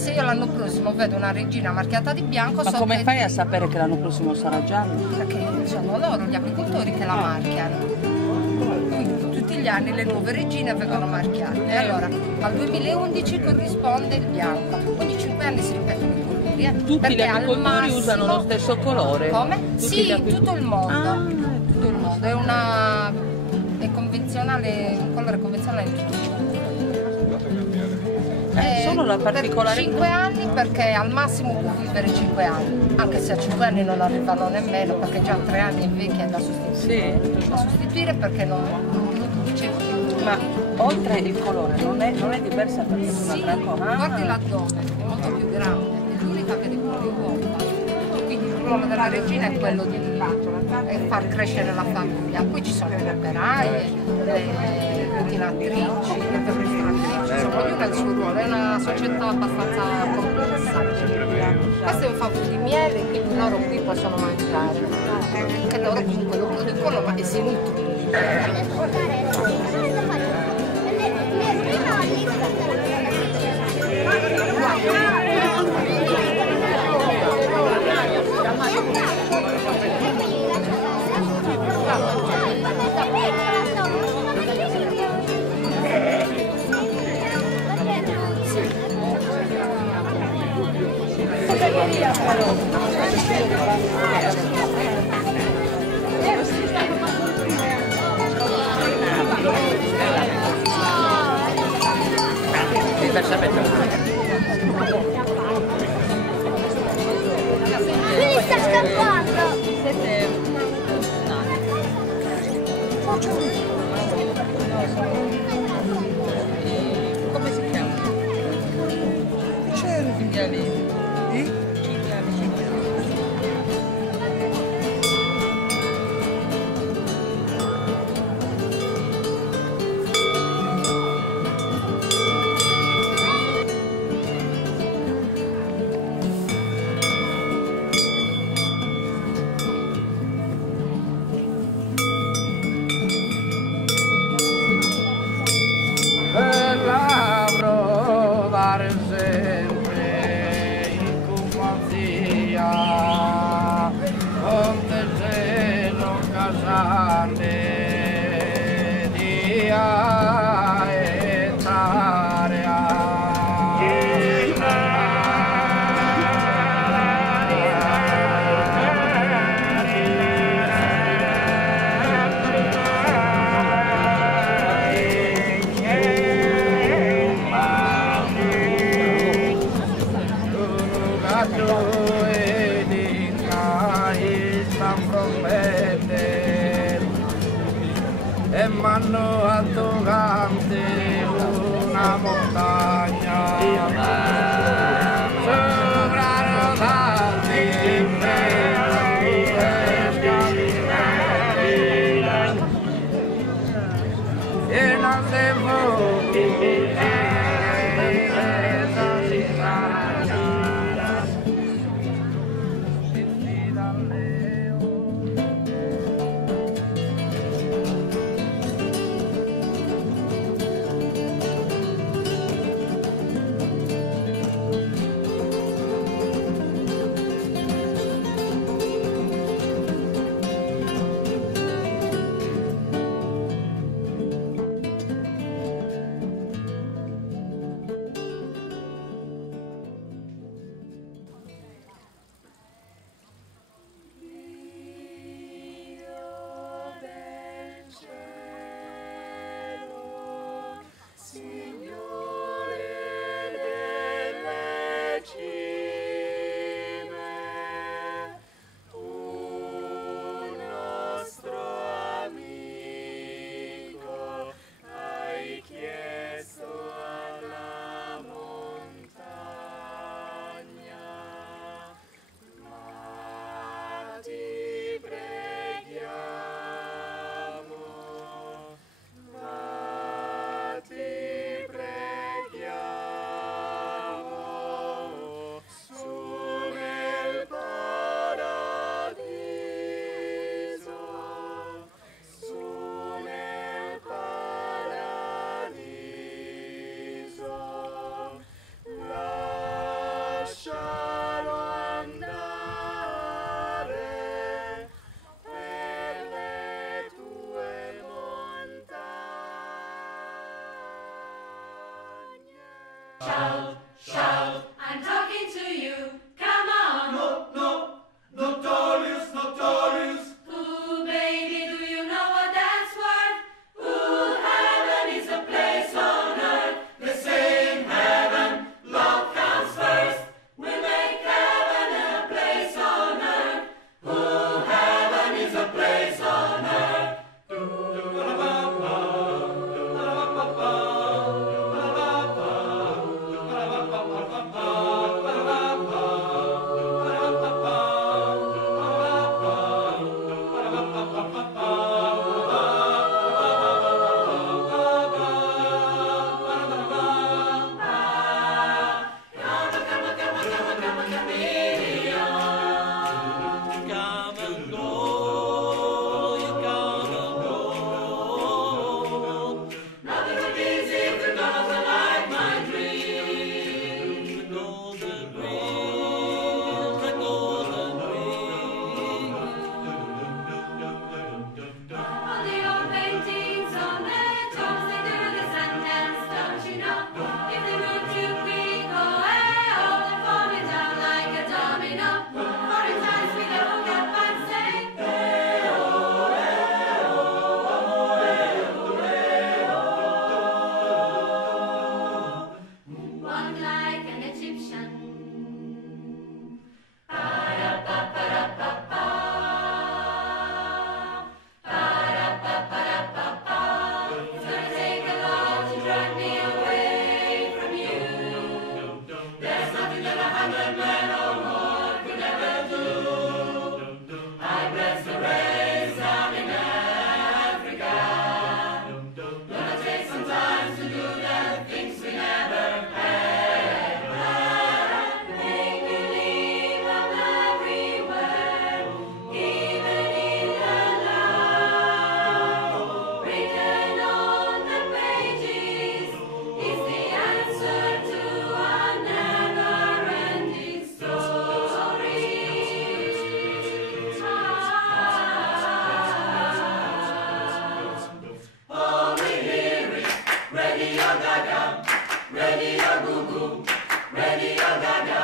Se io l'anno prossimo vedo una regina marchiata di bianco, ma so come che... fai a sapere che l'anno prossimo sarà giallo? Perché sono loro, gli agricoltori, che la marchiano. Quindi tutti gli anni le nuove regine vengono marchiate. E allora al 2011 corrisponde il bianco. Ogni 5 anni si ripetono i colori. Tutti gli agricoltori usano lo stesso colore? Come? Sì, tutto il mondo. Tutto il mondo. È convenzionale, un colore convenzionale in tutto il mondo. Solo la particolare... 5 anni, perché al massimo può vivere 5 anni, anche se a 5 anni non arrivano nemmeno, perché già a 3 anni è vecchia da sostituire. Sì. Da sostituire perché non produce più. Ma oltre il colore non è diversa per una dracona? Guardi l'addome, è molto più grande, è l'unica che ripone uova. Quindi il ruolo della regina è quello di far crescere la famiglia. Poi ci sono le operaie, le rutinatrici, le perlustratrici, insomma ognuno ha il suo ruolo, è una società abbastanza complessa. Questo è un favore di miele, quindi loro qui possono mangiare, che loro comunque lo producono ma si nutrono. Quindi sta scappando! Come si chiama? Cinghialini. E m'hanno addocante una montagna sopra tanti e non si può Shout, shout, I'm talking to you. Come on. No, notorious, notorious. Ooh, baby, do you know what that's worth? Ooh, heaven is a place on earth. They say in heaven, love comes first. We'll make heaven a place on earth. Ooh, heaven is a place on earth. All the old paintings on the tops, they do the Sundance, don't you know? If they move too quick, oh, hey, oh, they fall it down like a domino. Foreign times we don't get fancy. Walk like an Egyptian. It's gonna take a lot to drag me away from you. There's nothing that 100 men or more could ever do. I bless the rains down in Africa. Gonna take some time to do the things we never had. Make believe I'm everywhere, even in the love written on the pages is the answer to a never-ending story. All we hear is Radio Gaga, Radio Goo Goo, Radio Gaga.